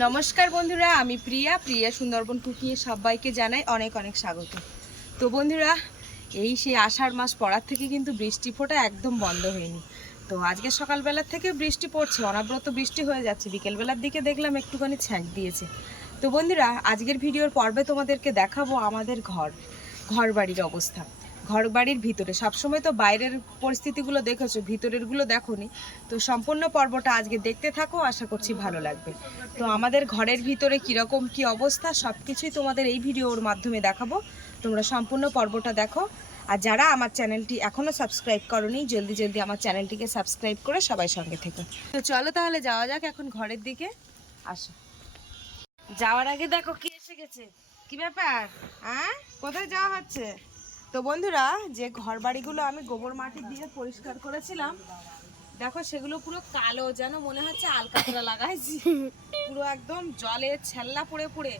নমস্কার বন্ধুরা, আমি প্রিয়া। প্রিয়া সুন্দরবন কুকিয়ে সবাইকে জানাই অনেক অনেক স্বাগত। তো বন্ধুরা, এই সেই আষাঢ় মাস পড়ার থেকে কিন্তু বৃষ্টি ফোঁটা একদম বন্ধ হয়নি। তো আজকে সকালবেলার থেকে বৃষ্টি পড়ছে, অনবরত বৃষ্টি হয়ে যাচ্ছে। বিকেলবেলার দিকে দেখলাম একটুখানি ছ্যাঁক দিয়েছে। তো বন্ধুরা, আজকের ভিডিওর পর্বে তোমাদেরকে দেখাবো আমাদের ঘর ঘর বাড়ির অবস্থা। ঘর বাড়ির ভিতরে। সবসময় তো বাইরের পরিস্থিতিগুলো দেখেছ, ভিতরেরগুলো দেখোনি। তো সম্পূর্ণ পর্বটা আজকে দেখতে থাকো, আশা করছি ভালো লাগবে। তো আমাদের ঘরের ভিতরে কীরকম কি অবস্থা সব কিছুই তোমাদের এই ভিডিওর মাধ্যমে দেখাবো। তোমরা সম্পূর্ণ পর্বটা দেখো। আর যারা আমার চ্যানেলটি এখনও সাবস্ক্রাইব করনি, জলদি জলদি আমার চ্যানেলটিকে সাবস্ক্রাইব করে সবাই সঙ্গে থেকো। তো চলো তাহলে যাওয়া যাক এখন ঘরের দিকে। আসো। যাওয়ার আগে দেখো কি এসে গেছে। কি ব্যাপার? হ্যাঁ কোথায় যাওয়া হচ্ছে? তো বন্ধুরা, যে ঘর বাড়িগুলো আমি গোবর মাটি দিয়ে পরিষ্কার করেছিলাম, দেখো সেগুলো পুরো কালো, যেন মনে হচ্ছে আলকাতরা লাগাইছি। পুরো একদম জলে ছেল্লা পড়ে পড়ে,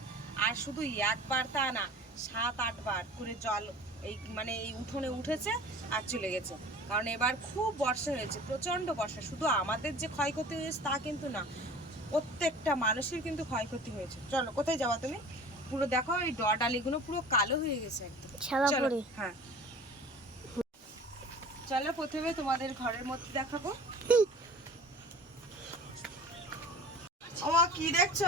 আর শুধু একবার তা না, সাত আটবার করে জল এই মানে এই উঠোনে উঠেছে আর চলে গেছে। কারণ এবার খুব বর্ষা হয়েছে প্রচণ্ড বর্ষা, শুধু আমাদের যে ক্ষয়ক্ষতি হয়েছে তা কিন্তু না, প্রত্যেকটা মানুষের কিন্তু ক্ষয়ক্ষতি হয়েছে। চলো, কোথায় যাওয়া তুমি? পুরো দেখো এই ডালিগুলো পুরো কালো হয়ে গেছে একদম। চলো, হ্যাঁ। চলো প্রথমে তোমাদের ঘরের মধ্যে দেখাবো। ওমা কি দেখছ?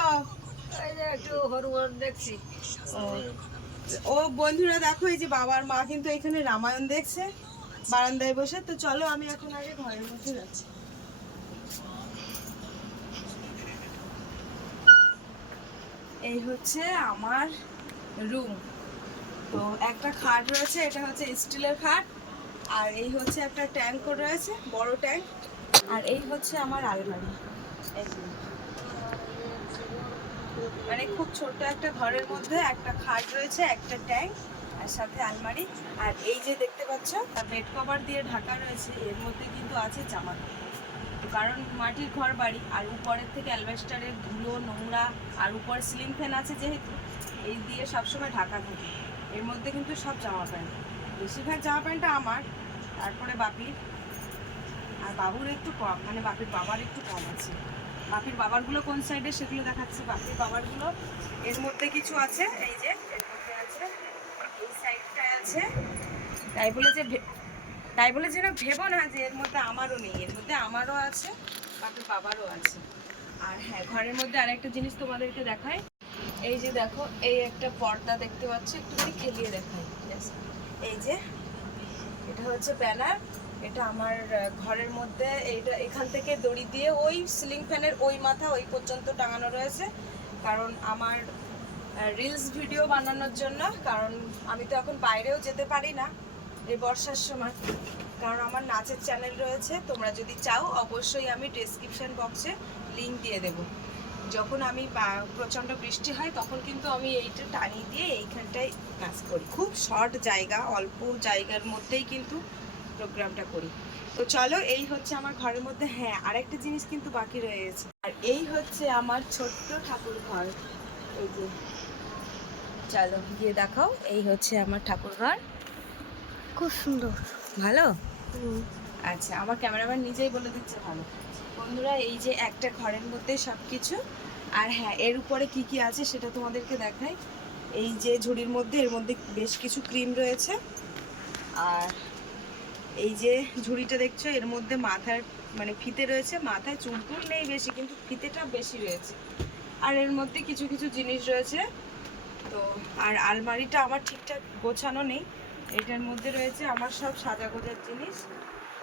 একটু হরুয়ার দেখছি। ও, ও বন্ধুরা দেখো এই যে বাবার মা কিন্তু এখানে রামায়ণ দেখছে বারান্দায় বসে। তো চলো আমি এখন আগে ঘরের মধ্যে যাচ্ছি। এই হচ্ছে আমার রুম তো একটা খাট রয়েছে, এটা হচ্ছে স্টিলের খাট, আর এই হচ্ছে একটা ট্যাঙ্ক রয়েছে, বড় ট্যাঙ্ক আর এই হচ্ছে আমার আলমারি। মানে খুব ছোট্ট একটা ঘরের মধ্যে একটা খাট রয়েছে, একটা ট্যাঙ্ক আর সাথে আলমারি। আর এই যে দেখতে পাচ্ছ বেড কভার দিয়ে ঢাকা রয়েছে, এর মধ্যে কিন্তু আছে জামা কাপড়। কারণ মাটির ঘর বাড়ি, আর উপরের থেকে অ্যালবেস্টারের ধুলো, নোংরা, আর উপরে সিলিং ফ্যান আছে যেহেতু, এই দিয়ে সবসময় ঢাকা থাকে। এর মধ্যে কিন্তু সব জামা প্যান্ট। বেশিরভাগ জামা প্যান্টটা আমার, তারপরে বাপির। আর বাবুর একটু কম মানে বাপির বাবার একটু কম আছে। বাপির বাবারগুলো কোন সাইডে সেগুলো দেখাচ্ছে। বাপির বাবারগুলো, এর মধ্যে কিছু আছে, এই যে, এর মধ্যে আছে, এই সাইডটায় আছে। তাই বলে যে তাই বলে যেন ভেবো না যে এর মধ্যে আমারও নেই, এর মধ্যে আমারও আছে বাপির বাবারও আছে। আর হ্যাঁ ঘরের মধ্যে আরেকটা জিনিস তোমাদেরকে দেখাই। এই যে দেখো, এই একটা পর্দা দেখতে পাচ্ছ, একটুখানি খেলিয়ে দেখাই এই যে, এটা হচ্ছে ব্যানার, এটা আমার ঘরের মধ্যে, এইটা এখান থেকে দড়ি দিয়ে ওই সিলিং ফ্যানের ওই মাথা ওই পর্যন্ত টাঙানো রয়েছে। কারণ আমার রিলস ভিডিও বানানোর জন্য, কারণ আমি তো এখন বাইরেও যেতে পারি না। এই বর্ষার সময়। কারণ আমার নাচের চ্যানেল রয়েছে, তোমরা যদি চাও, অবশ্যই আমি ডেসক্রিপশন বক্সে লিংক দিয়ে দেব। যখন আমি প্রচণ্ড বৃষ্টি হয়, তখন কিন্তু আমি এইটা টানিয়ে দিয়ে এইখানটায় নাচ করি। খুব শর্ট জায়গা, অল্প জায়গার মধ্যেই কিন্তু প্রোগ্রামটা করি। তো চলো, এই হচ্ছে আমার ঘরের মধ্যে। হ্যাঁ আরেকটা জিনিস কিন্তু বাকি রয়েছে। আর এই হচ্ছে আমার ছোট্ট ঠাকুর ঘর। এই যে, চলো গিয়ে দেখাও। এই হচ্ছে আমার ঠাকুর ঘর। খুব সুন্দর। ভালো? আচ্ছা আমার ক্যামেরাম্যান নিজেই বলে দিচ্ছে ভালো। বন্ধুরা এই যে একটা ঘরের মধ্যে সব কিছু আর হ্যাঁ এর উপরে কি কি আছে সেটা তোমাদেরকে দেখাই। এই যে ঝুড়ির মধ্যে এর মধ্যে বেশ কিছু ক্রিম রয়েছে। আর এই যে ঝুড়িটা দেখছ এর মধ্যে মাথার মানে ফিতে রয়েছে মাথায় চুলটুল নেই বেশি কিন্তু ফিতেটা বেশি রয়েছে। আর এর মধ্যে কিছু কিছু জিনিস রয়েছে। তো আর আলমারিটা আমার ঠিকঠাক গোছানো নেই। এটার মধ্যে রয়েছে আমার সব সাজা গোজার জিনিস।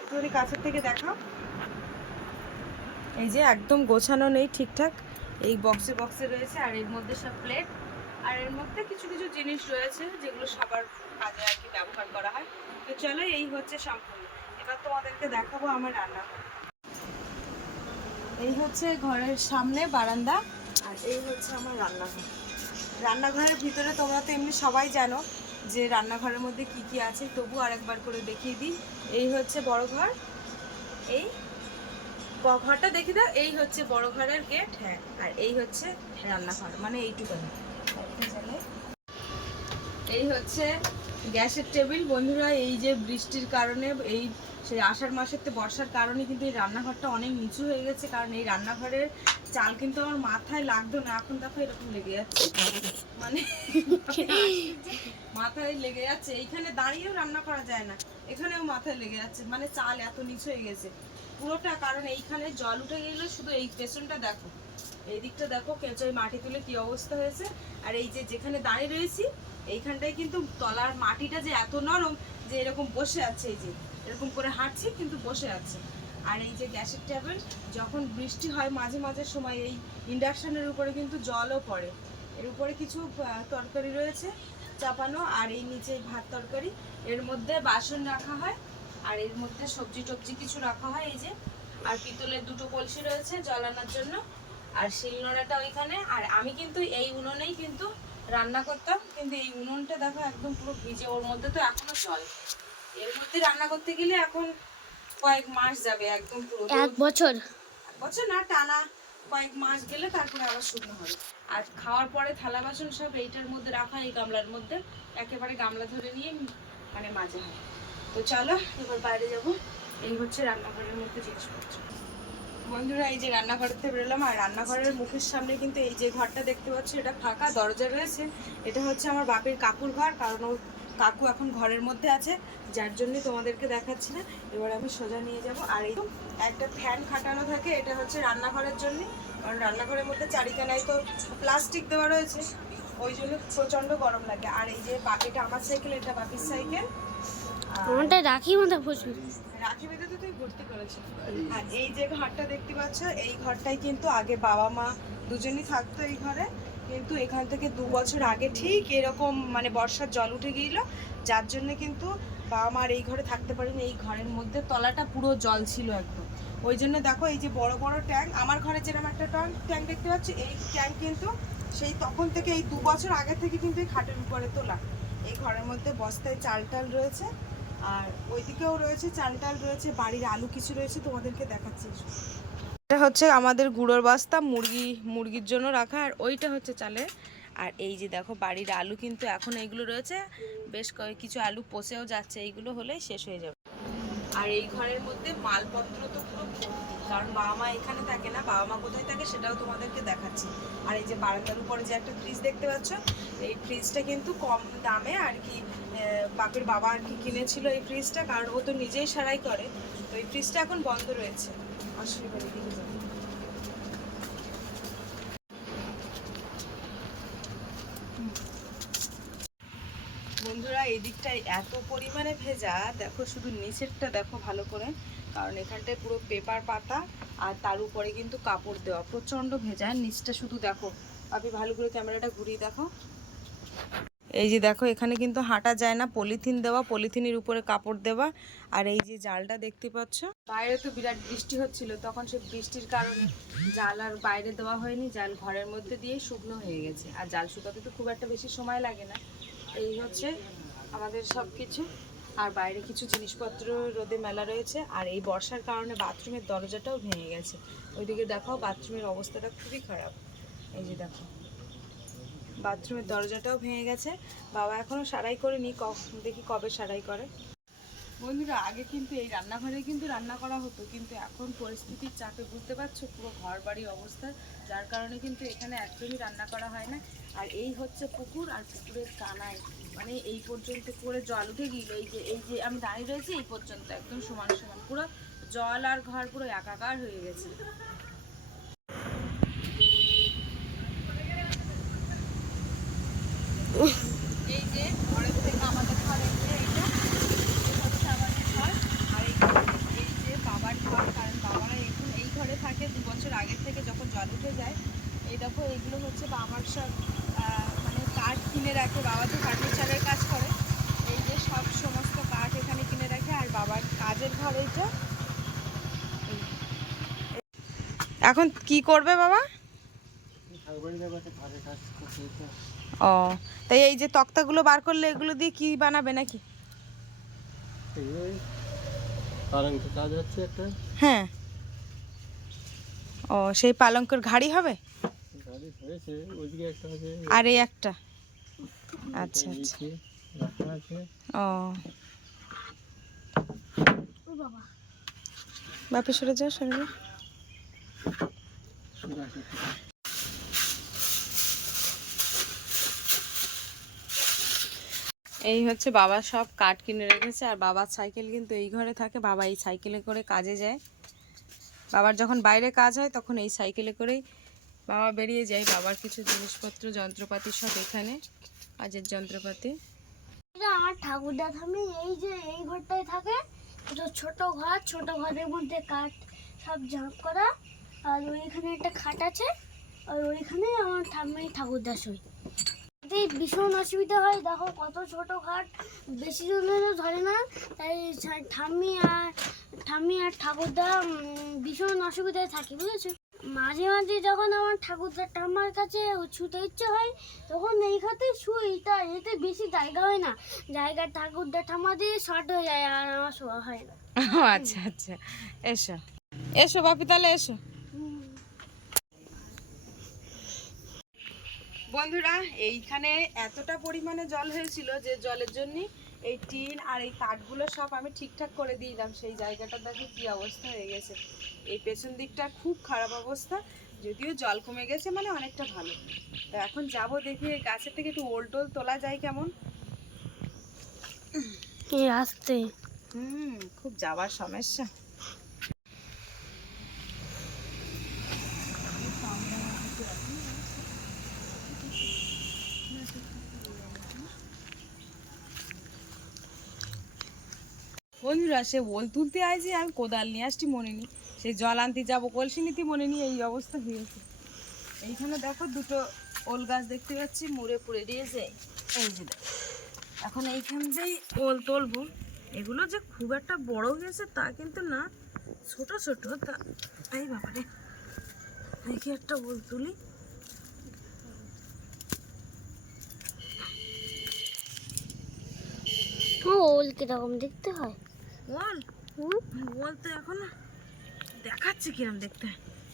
একটুখানি কাছের থেকে দেখাও। এই যে একদম গোছানো নেই ঠিকঠাক। এই বক্সে বক্সে রয়েছে আর এর মধ্যে সব প্লেট। আর এর মধ্যে কিছু কিছু জিনিস রয়েছে যেগুলো সবার কাজে আর কি ব্যবহার করা হয়। তো চলো, এই হচ্ছে সম্পূর্ণ। এবার তোমাদেরকে দেখাবো আমার রান্নাঘর এই হচ্ছে ঘরের সামনে বারান্দা আর এই হচ্ছে আমার রান্নাঘর। রান্নাঘরের ভিতরে তোমরা তো এমনি সবাই জানো যে রান্নাঘরের মধ্যে কি কি আছে, তবু আরেকবার করে দেখিয়ে দিই। এই হচ্ছে বড় ঘর। এই ঘরটা দেখি দাও, এই হচ্ছে বড় ঘরের গেট হ্যাঁ আর এই হচ্ছে রান্নাঘর মানে এইটুকুনি। এই হচ্ছে গ্যাসের টেবিল। বন্ধুরা, এই যে বৃষ্টির কারণে, এই সেই আষাঢ় মাসের তো বর্ষার কারণে কিন্তু এই রান্নাঘরটা অনেক নিচু হয়ে গেছে, কারণ এই রান্নাঘরের চাল কিন্তু আমার মাথায় লাগতো না, এখন দেখো এরকম লেগে যাচ্ছে। মানে মাথায় লেগে যাচ্ছে। এইখানে দাঁড়িয়েও রান্না করা যায় না। এখানেও মাথায় লেগে যাচ্ছে। মানে চাল এত নিচু হয়ে গেছে। পুরোটা কারণ এইখানে জল উঠে গেলে শুধু এই পেছনটা দেখো। এই দিকটা দেখো, কেঁচোয় মাটি তুলে কি অবস্থা হয়েছে। আর এই যে যেখানে দাঁড়িয়ে রয়েছি, এইখানটায় কিন্তু তলার মাটিটা যে এত নরম যে এরকম বসে আছে এই যে। এরকম করে হাঁটছি, কিন্তু বসে আছে। আর এই যে গ্যাসের ট্যাবলেট, যখন বৃষ্টি হয় মাঝে মাঝে সময় এই ইন্ডাকশানের উপরে কিন্তু জলও পড়ে। এর উপরে কিছু তরকারি রয়েছে। চাপানো আর এই নিচে ভাত তরকারি। এর মধ্যে বাসন রাখা হয় আর এর মধ্যে সবজি টবজি কিছু রাখা হয় এই যে। আর পিতলের দুটো কলসি রয়েছে জলানোর জন্য। আর শিলনোড়াটা ওইখানে। আর আমি কিন্তু এই উনুনেই কিন্তু রান্না করতাম। কিন্তু এই উনুনটা দেখো একদম পুরো ভিজে। ওর মধ্যে তো এখনও জল। এর মধ্যে রান্না করতে গেলে এখন কয়েক মাস যাবে একদম পুরো। এক বছর। এক বছর না টানা কয়েক মাস গেলে তারপরে আবার শুকনো হবে। আর খাওয়ার পরে থালা বাসন সব এইটার মধ্যে রাখা, এই গামলার মধ্যে একেবারে গামলা ধরে নিয়ে মানে মাঝে হয় তো চলো, এবার বাইরে যাব। এই হচ্ছে রান্নাঘরের মধ্যে জিনিসপত্র। বন্ধুরা, এই যে রান্নাঘর থেকে বেরোলাম, আর রান্নাঘরের মুখের সামনে কিন্তু এই যে ঘরটা দেখতে পাচ্ছি, এটা ফাঁকা দরজা রয়েছে। এটা হচ্ছে আমার বাপের কাকুর ঘর, কারণ ওর কাকু এখন ঘরের মধ্যে আছে। যার জন্য তোমাদেরকে দেখাচ্ছি না। এবার আমি সোজা নিয়ে যাব। আর এই একটা ফ্যান খাটানো থাকে এটা হচ্ছে রান্নাঘরের জন্য। কারণ রান্নাঘরের মধ্যে চারিখানায় তো প্লাস্টিক দেওয়া রয়েছে। ওই জন্য প্রচণ্ড গরম লাগে। আর এই যে এটা আমার সাইকেল এটা বাপির সাইকেল। আমারটা রাখি মতো প্রচুর রাখি বেঁধে তো তুই ভর্তি করেছিস। আর এই যে ঘরটা দেখতে পাচ্ছ এই ঘরটাই কিন্তু আগে বাবা মা দুজনই থাকতো এই ঘরে। কিন্তু এখান থেকে দু বছর আগে ঠিক এরকম মানে বর্ষার জল উঠে গিয়েছিল। যার জন্য কিন্তু বাবা মার এই ঘরে থাকতে পারেনি এই ঘরের মধ্যে তলাটা পুরো জল ছিল একদম। ওই জন্য দেখো এই যে বড় বড় ট্যাঙ্ক, আমার ঘরে যেরকম একটা ট্যাঙ্ক ট্যাঙ্ক দেখতে পাচ্ছ? এই ট্যাঙ্ক কিন্তু সেই তখন থেকে এই দু বছর আগে থেকে কিন্তু এই খাটের উপরে তোলা। এই ঘরের মধ্যে বস্তায় চাল টাল রয়েছে, আর ওইদিকেও রয়েছে চাল টাল রয়েছে, বাড়ির আলু কিছু রয়েছে, তোমাদেরকে দেখাচ্ছি। এটা হচ্ছে আমাদের গুঁড়োর বস্তা, মুরগি, মুরগির জন্য রাখা, আর ওইটা হচ্ছে চালের আর এই যে দেখো বাড়ির আলু কিন্তু এখন এইগুলো রয়েছে, বেশ কয়েক কিছু আলু পচেও যাচ্ছে, এইগুলো হলেই শেষ হয়ে যাবে। আর এই ঘরের মধ্যে মালপত্র তো পুরো কারণ বাবা মা এখানে থাকে না, বাবা মা কোথায় থাকে সেটাও তোমাদেরকে দেখাচ্ছি। আর এই যে বারান্দার উপরে যে একটা ফ্রিজ দেখতে পাচ্ছ, এই ফ্রিজটা কিন্তু কম দামে আর কি বাপের বাবা আর কি কিনেছিল এই ফ্রিজটা কারণ ও তো নিজেই সারাই করে। তো এই ফ্রিজটা এখন বন্ধ রয়েছে। অসুবিধা দিকটায় এত পরিমাণে ভেজা, দেখো শুধু নিচেরটা দেখো ভালো করে, কারণ এখানটায় পুরো পেপার পাতা আর তার উপরে কিন্তু কাপড় দেওয়া প্রচণ্ড ভেজা নিচটা শুধু দেখো। আপনি ভালো করে ক্যামেরাটা ঘুরিয়ে দেখো। এই যে দেখো, এখানে কিন্তু হাঁটা যায় না, পলিথিন দেওয়া, পলিথিনের উপরে কাপড় দেওয়া, আর এই যে জালটা দেখতে পাচ্ছ। বাইরে তো বিরাট বৃষ্টি হচ্ছিল, তখন সে বৃষ্টির কারণে জাল আর বাইরে দেওয়া হয়নি, জাল ঘরের মধ্যে দিয়ে শুকনো হয়ে গেছে। আর জাল শুকাতে তো খুব একটা বেশি সময় লাগে না। এই হচ্ছে আমাদের সব কিছু আর বাইরে কিছু জিনিসপত্র রোদে মেলা রয়েছে। আর এই বর্ষার কারণে বাথরুমের দরজাটাও ভেঙে গেছে। ওইদিকে দেখাও বাথরুমের অবস্থাটা খুবই খারাপ। এই যে দেখো, বাথরুমের দরজাটাও ভেঙে গেছে। বাবা এখনও সারাই করেনি। দেখি কবে সারাই করে। বন্ধুরা, আগে কিন্তু এই রান্নাঘরে কিন্তু রান্না করা হতো, কিন্তু এখন পরিস্থিতির চাপে বুঝতে পারছ পুরো ঘর বাড়ির অবস্থা। যার কারণে কিন্তু এখানে একদমই রান্না করা হয় না। আর এই হচ্ছে পুকুর আর পুকুরের কানায়। মানে এই পর্যন্ত করে জল উঠে গিয়েছিল এই যে এই যে আমি দাঁড়িয়ে রয়েছি, এই পর্যন্ত একদম সমান সমান। পুরো জল আর ঘর পুরো একাকার হয়ে গেছে। যে, ঘরের থেকে আমাদের ঘর এই যে ঘর। কারণ এই ঘরে থাকে, দু বছর আগের থেকে যখন জল উঠে যায়, এই দেখো, এইগুলো হচ্ছে বাবার সব মানে কাঠ কিনে রাখে বাবা তো ফার্নিচারের কাজ করে। এই যে সব সমস্ত কাঠ এখানে কিনে রাখে আর বাবার কাজের ঘর এইটা। এখন কি করবে বাবা? ও তাই এই যে তক্তাগুলো বার করলে এগুলো দিয়ে কি বানাবে নাকি? হ্যাঁ। ও সেই পালঙ্কের ঘাড়ি হবে? আর এই একটা। আচ্ছা আচ্ছা। নিচে রাখা আছে। ও। বাবা। সরে যা সরে এই হচ্ছে বাবা সব কাঠ কিনে রেখেছে আর বাবার সাইকেল কিন্তু এই ঘরে থাকে। বাবা এই সাইকেলে করে কাজে যায়। বাবার যখন বাইরে কাজ হয় তখন এই সাইকেলে করেই বাবা বেরিয়ে যায়। বাবার কিছু জিনিসপত্র যন্ত্রপাতি সব এখানে। কাজের যন্ত্রপাতি। আমার ঠাকুরদা থামি, এই যে এই ঘরটায় থাকে ছোট ঘর, ছোট ঘরের মধ্যে কাঠ সব জাঁপ করা, আর ওইখানে একটা খাট আছে, আর ওইখানে আমার ঠাম্মি ঠাকুরদা এতে ভীষণ অসুবিধা হয়, দেখো কত ছোট ঘাট, বেশি জনেরও ধরে না, তাই ঠাম্মি আর ঠাম্মি আর ঠাকুরদা ভীষণ অসুবিধায় থাকে, বুঝেছ? মাঝে মাঝে যখন আমার ঠাকুরদার ঠাম্মার কাছে ছুটে ইচ্ছে হয় তখন এই খাতে শুই। তা এতে বেশি জায়গা হয় না। জায়গা ঠাকুরদার ঠাম্মা দিয়ে শর্ট হয়ে যায় আর আমার শোয়া হয় না। ও আচ্ছা আচ্ছা। এসো। এসো বাপি তাহলে এসো। বন্ধুরা এইখানে এতটা পরিমাণে জল হয়েছিল যে জলের জন্য এই টিন আর এই কাঠগুলো সব আমি ঠিকঠাক করে দিলাম। সেই জায়গাটা দেখো কী অবস্থা হয়ে গেছে। এই পেছন দিকটা খুব খারাপ অবস্থা যদিও জল কমে গেছে মানে অনেকটা ভালো। তো এখন যাব দেখি এই গাছের থেকে একটু ওল টোল তোলা যায় কেমন। আসতে হুম খুব যাওয়ার সমস্যা। বন্ধুরা, সে ওল তুলতে আইছে আমি কোদাল নিয়ে আসছি মনে নি সে জল আনতে যাব, কলসি নিতে মনে নি এই অবস্থা হয়েছে এইখানে দেখো দুটো ওল গাছ দেখতে পাচ্ছি, মুড়ে পুড়ে দিয়েছে। এই যে এখন এইখান যেই ওল তুলবো। এগুলো যে খুব একটা বড় হয়েছে, তা কিন্তু না, ছোট ছোট, তা এই ব্যাপারে দেখি একটা ওল তুলি। ওল কীরকম দেখতে হয়? ওল হুম? ওল তো এখন দেখাচ্ছে কিরম দেখতে।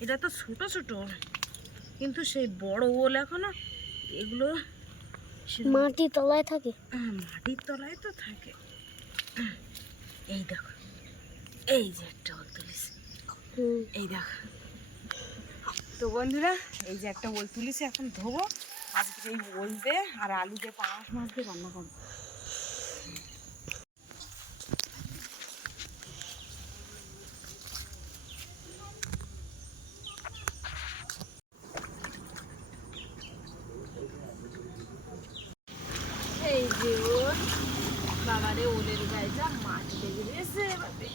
এটা তো ছোট ছোট। কিন্তু সেই বড় ওল এখনও এগুলো সে- মাটি তলায় থাকে। আহ, মাটির তলায় তো থাকে। এই দেখো এই যে একটা ওল তুলিস হুম। এই দেখ। তো বন্ধুরা এই যে একটা ওল তুলেছি এখন ধোবো। আজকে এই ওল দিয়ে আর আলু দিয়ে পাঁচ মাছ দিয়ে রান্না করব এই যে ওল বাবারে ওলের গায়ে যা মাটি লেগে গেছে বাপরে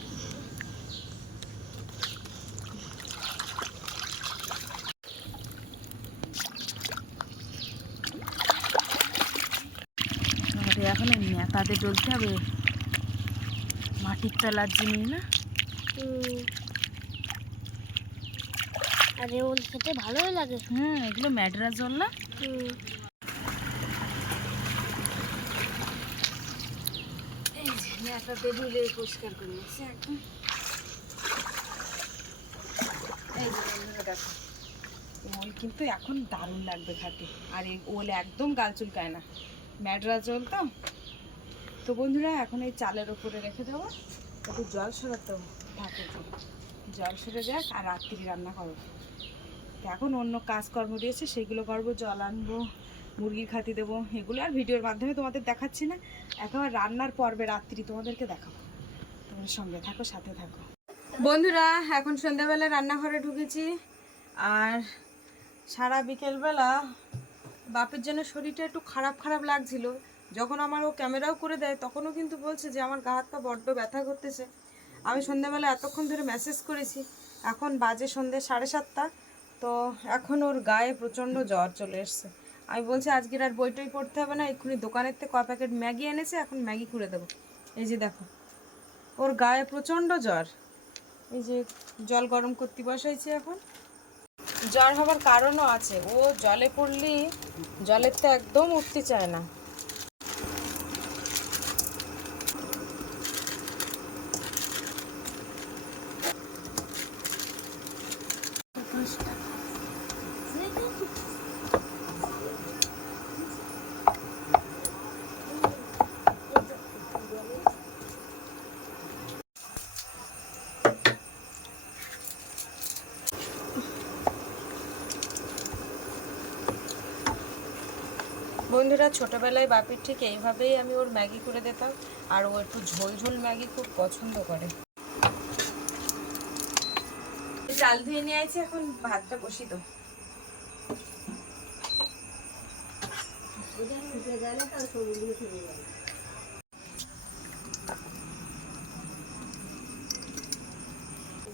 আমাদের এখন ওই নেতাতে ডলতে হবে। মাটির তলার জিনিস না। আর ওল খেতে ভালোই লাগে। হুম এগুলো ম্যাডরা জল না? এই যে নেতাতে ডুলে পরিষ্কার করে নিচ্ছে একদম এই যে দেখো এই ওল কিন্তু এখন দারুণ লাগবে খাতে। আর এই ওল একদম গাল চুলকায় না। ম্যাডরা জল তো। বন্ধুরা, এখন এই চালের ওপরে রেখে দেবো। একটু জল সরাতে হবে থাকে। জল সরে যাক আর রাত্রি রান্না করব তো এখন অন্য কাজকর্ম দিয়েছে সেগুলো করব, জল আনব, মুরগির খাতি দেবো, এগুলো আর ভিডিওর মাধ্যমে তোমাদের দেখাচ্ছি না। এখন রান্নার পর্বে রাত্রি তোমাদেরকে দেখাবো। তোমার সঙ্গে থাকো, সাথে থাকো। বন্ধুরা, এখন সন্ধ্যাবেলা রান্নাঘরে ঢুকেছি। আর সারা বিকেলবেলা বাপের জন্য শরীরটা একটু খারাপ খারাপ লাগছিল। যখন আমার ও ক্যামেরাও করে দেয়, তখনও কিন্তু বলছে যে আমার গা হাত পা বড্ড ব্যথা করতেছে। আমি সন্ধ্যাবেলা এতক্ষণ ধরে মেসেজ করেছি। এখন বাজে সন্ধ্যে সাড়ে সাতটা। তো এখন ওর গায়ে প্রচণ্ড জ্বর চলে এসছে। আমি বলছি, আজকের আর বইটই পড়তে হবে না, এক্ষুনি দোকানের থেকে ক প্যাকেট ম্যাগি এনেছে, এখন ম্যাগি করে দেবো। এই যে দেখো, ওর গায়ে প্রচণ্ড জ্বর। এই যে জল গরম করতে বসাইছি এখন। জ্বর হবার কারণও আছে। ও জলে পড়লে জলের তো একদম উঠতে চায় না। বন্ধুরা, ছোটবেলায় বাপির ঠিক এইভাবেই আমি ওর ম্যাগি করে দিতাম, আর ও একটু ঝোল ঝোল ম্যাগি খুব পছন্দ করে। চাল ধুয়ে নিয়ে আইছি, এখন ভাতটা বসি তো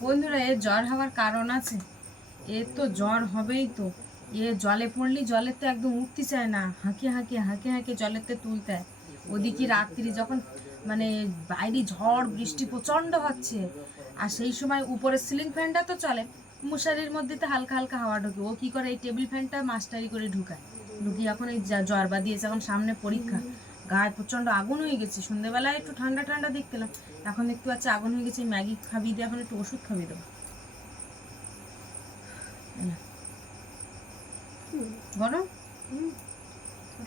বন্ধুরা, এর জ্বর হওয়ার কারণ আছে। এর তো জ্বর হবেই তো। এ জলে পড়লি জলের তো একদম উঠতে চায় না। হাঁকে হাঁকে হাঁকে হাঁকে জলেতে তুলতে। ওদিকে রাত্রি যখন মানে বাইরে ঝড়, বৃষ্টি প্রচণ্ড হচ্ছে, আর সেই সময় উপরে সিলিং ফ্যানটা তো চলে, মশারির মধ্যে তো হালকা হালকা হাওয়া ঢোকে। ও কি করে, এই টেবিল ফ্যানটা মাস্টারি করে ঢুকায়। ঢুকিয়ে এখন এই জ্বর বাদিয়েছে এখন সামনে পরীক্ষা। গায়ে প্রচণ্ড আগুন হয়ে গেছে। সন্ধ্যেবেলায় একটু ঠান্ডা ঠান্ডা দেখলাম এখন একটু আছে, আগুন হয়ে গেছে ম্যাগি খাবি দিয়ে এখন একটু ওষুধ খাবি দেবো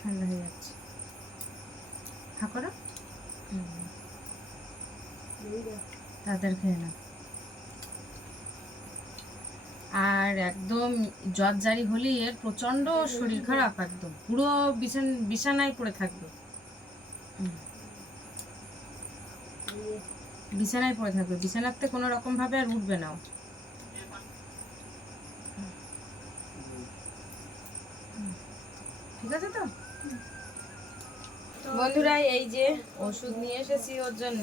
ঠান্ডা হয়ে যাচ্ছে। হুম। খেয়ে আর একদম জ্বর জারি হলে এর প্রচণ্ড শরীর খারাপ একদম। পুরো বিছান, বিছানায় পড়ে থাকবে। বিছানায় পড়ে থাকবে। বিছানাতে কোনো রকম ভাবে আর উঠবে না ও। ঠিক আছে তো বন্ধুরা এই যে ওষুধ নিয়ে এসেছি ওর জন্য।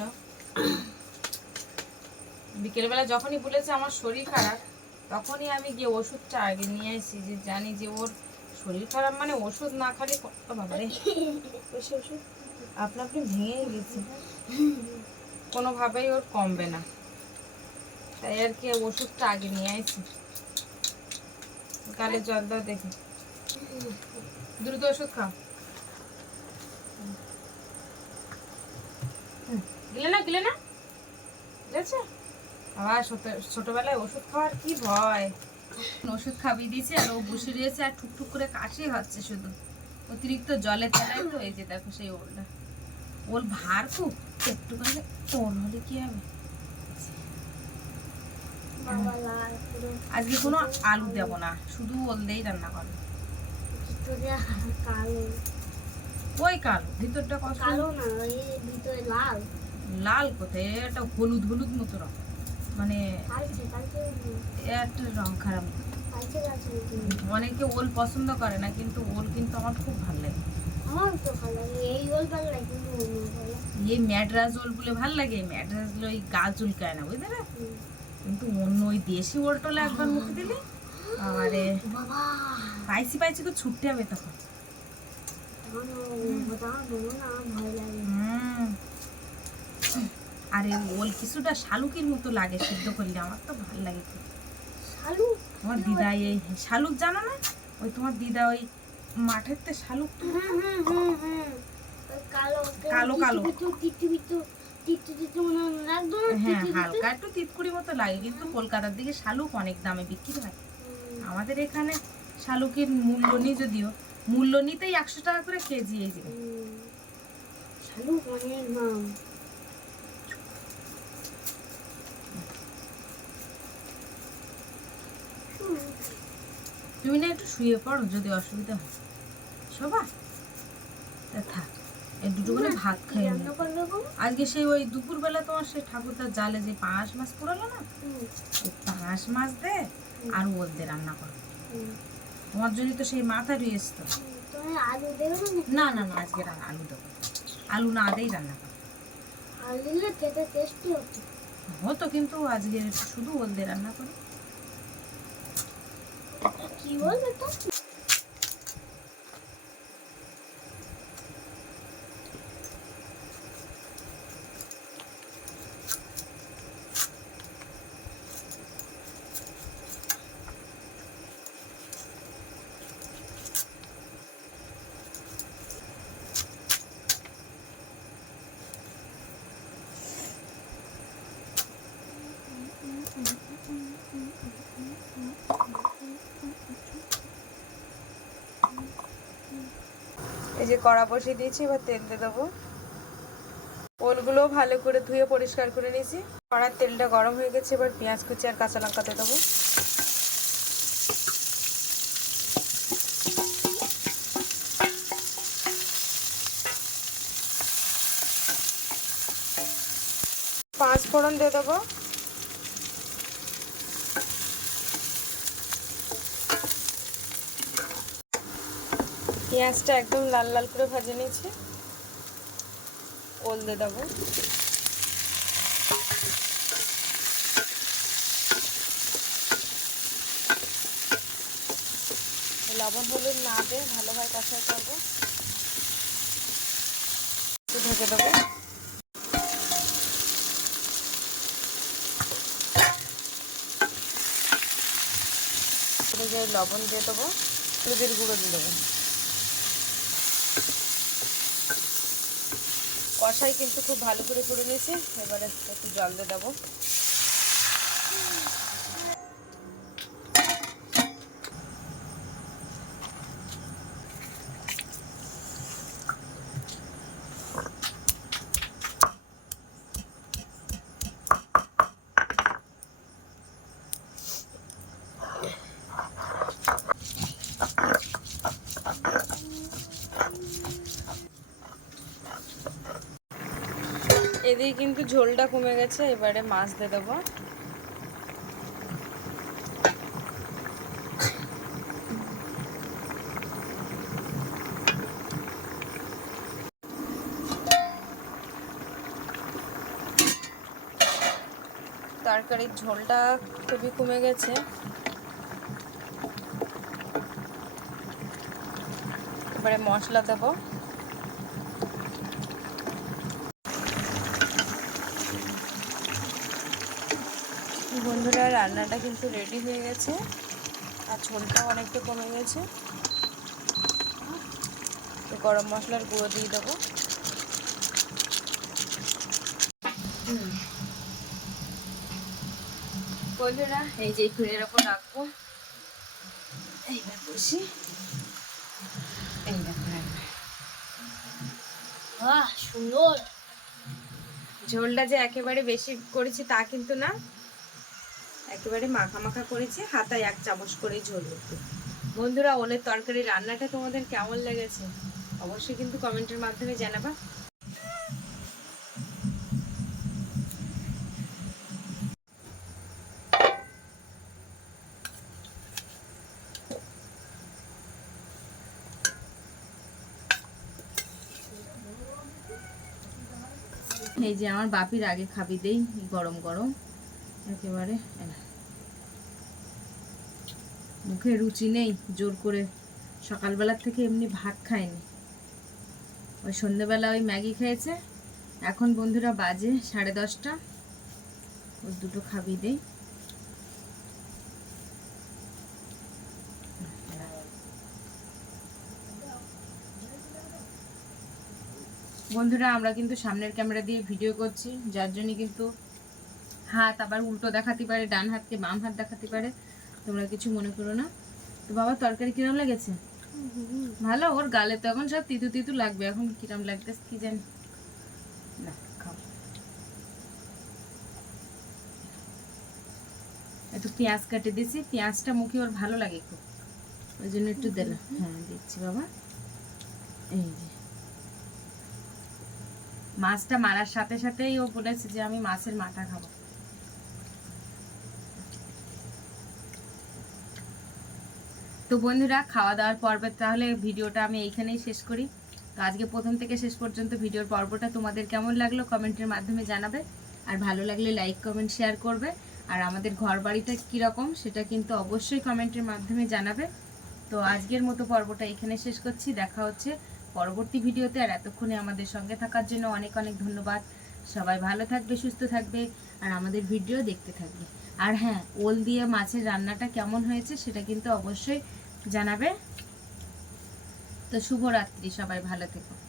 বিকেলবেলা যখনই বলেছে আমার শরীর খারাপ তখনই আমি গিয়ে ওষুধটা আগে নিয়ে এসেছি যে জানি যে ওর শরীর খারাপ মানে ওষুধ না খালি কত বাবারে আপনা আপনি ভেঙেই গেছে। কোনোভাবেই ওর কমবে না। তাই আর কি ওষুধটা আগে নিয়ে আসছি কালে জল দাও দেখি। দ্রুত ওষুধ খাও। গিলে না গিলে না গিলেছে? আবার ছোট- ছোটবেলায় ওষুধ খাওয়ার কি ভয়? ওষুধ খাবিয়ে দিয়েছি আর ও বসে রয়েছে আর ঠুকঠুক করে কাশি হচ্ছে শুধু। অতিরিক্ত জলে তেলায় তো এই যে দেখো সেই ওলটা। ওল ভার খুব একটু করে ওল হলে কি হবে? আজকে কোনো আলু দেবো না শুধু ওল দিয়েই রান্না কালো। ওই কালো ভিতরটা কালো না ওই ভিতরে লাল। লাল কোথায়? এটা হলুদ হলুদ মতো রং মানে একটা রং খারাপ। অনেকে ওল পছন্দ করে না কিন্তু ওল কিন্তু আমার খুব ভালো লাগে। এই ম্যাড্রাস ওল বলে ভালো লাগে? ম্যাড্রাস ওই গা চুলকায় না বুঝতে না কিন্তু অন্য ওই দেশি ওলটোলা একবার মুখে দিলে আমারে বাবা। পাইছি পাইছি তো ছুটতে হবে তখন। হুম। আরে ওল কিছুটা শালুকের মতো লাগে সিদ্ধ করলে আমার তো ভালো লাগে খুব। শালু আমার দিদা এই শালুক জানো না? ওই তোমার দিদা ওই মাঠের তে শালুক হুম হুম হুম হুম। কালো কালো হয়? হালকা একটু তিতকুড়ি মতো লাগে কিন্তু কলকাতার দিকে শালুক অনেক দামে বিক্রি হয়। আমাদের এখানে শালুকের মূল্য নেই যদিও মূল্য নিতেই একশো টাকা করে কেজি এই যে। হুম। অনেক নাম তুমি না একটু শুয়ে পড়ো যদি অসুবিধা হয়। শোভা তা থাক এই দুটো ভাত খাই আজকে সেই ওই দুপুরবেলা তোমার সেই ঠাকুরদার জালে যে পাঁচ মাছ পুরালো না পাঁচ মাছ দে আর ওল দিয়ে রান্না করো। তোমার জন্য তো সেই মাথা রয়েছে তো। আলু দেবে না না না আজকে রান্না আলু দেবো। আলু না দেই রান্না করো। আলু খেতে টেস্টি হতো। হতো কিন্তু আজকে শুধু ওল দিয়ে রান্না করো। কি বলবে যে কড়া বসিয়ে দিয়েছি, এবার তেল দিয়ে দেবো। ওলগুলো ভালো করে ধুয়ে পরিষ্কার করে নিয়েছি। কড়ার তেলটা গরম হয়ে গেছে, এবার পেঁয়াজ কুচি আর কাঁচা লঙ্কা দিয়ে দেবো। পাঁচ ফোড়ন দিয়ে দেবো। পেঁয়াজটা একদম লাল লাল করে ভেজে নিয়েছি। ওল দিয়ে দেবো। লবণ, হলুদ না দিয়ে ভালোভাবে কষাই করব। ঢেকে দেবো। লবণ দিয়ে দেবো, হলুদের গুঁড়ো দিয়ে দেবো। কষাই কিন্তু খুব ভালো করে করে নিয়েছি। এবারে একটু জল দিয়ে দেবো এদিকে কিন্তু ঝোলটা কমে গেছে, এবারে মাছ দিয়ে দেবো। তরকারির ঝোলটা খুবই কমে গেছে। এবারে মশলা দেবো। বন্ধুরা, রান্নাটা কিন্তু রেডি হয়ে গেছে। আর ঝোলটাও অনেকটা কমে গেছে। তো গরম মশলার গুঁড়ো দিয়ে দেবো। বন্ধুরা, এই যে খুঁড়ের ওপর রাখব। এইবার বসি। সুন্দর। ঝোলটা যে একেবারে বেশি করেছি তা কিন্তু না। একেবারে মাখা মাখা করেছি, হাতায় এক চামচ করে ঝোল বন্ধুরা ওলের তরকারি রান্নাটা তোমাদের কেমন লেগেছে? অবশ্যই কিন্তু কমেন্টের মাধ্যমে জানাবা। এই যে আমার বাপির আগে খাবি দেই, গরম গরম, একেবারে। মুখে রুচি নেই, জোর করে। সকালবেলার থেকে এমনি ভাত খায়নি ওই সন্ধেবেলা ওই ম্যাগি খেয়েছে। এখন বন্ধুরা বাজে সাড়ে দশটা। ওর দুটো খাবি দেই। বন্ধুরা, আমরা কিন্তু সামনের ক্যামেরা দিয়ে ভিডিও করছি। যার জন্য কিন্তু হাত আবার উল্টো দেখাতে পারে, ডান হাতকে বাম হাত দেখাতে পারে। তোমরা কিছু মনে করো না? তো বাবা, তরকারি কিরম লেগেছে? ভালো? ওর গালে তো এখন সব তিতু তিতু লাগবে। এখন কিরম লাগতেছে কি জানি। না পেঁয়াজ কাটে দিয়েছি। পেঁয়াজটা মুখে ওর ভালো লাগে খুব ওই জন্য একটু দিলাম হ্যাঁ দিচ্ছি বাবা। এই যে। মাছটা মারার সাথে সাথেই ও বলেছে যে আমি মাছের মাথা খাব। তো বন্ধুরা খাওয়া দাওয়ার পর্বের তাহলে ভিডিওটা আমি এইখানেই শেষ করি। তো আজকে প্রথম থেকে শেষ পর্যন্ত ভিডিওর পর্বটা তোমাদের কেমন লাগল কমেন্টের মাধ্যমে জানাবে। আর ভালো লাগলে লাইক, কমেন্ট, শেয়ার করবে। আর আমাদের ঘর বাড়িটা কীরকম সেটা কিন্তু অবশ্যই কমেন্টের মাধ্যমে জানাবে। তো আজকের মতো পর্বটা এখানে শেষ করছি। দেখা হচ্ছে পরবর্তী ভিডিওতে। আর এতক্ষণে আমাদের সঙ্গে থাকার জন্য অনেক অনেক ধন্যবাদ। সবাই ভালো থাকবে, সুস্থ থাকবে। আর আমাদের ভিডিও দেখতে থাকবে। আর হ্যাঁ ওল দিয়ে মাছের রান্নাটা কেমন হয়েছে সেটা কিন্তু অবশ্যই জানাবে। তো শুভরাত্রি সবাই ভালো থেকো।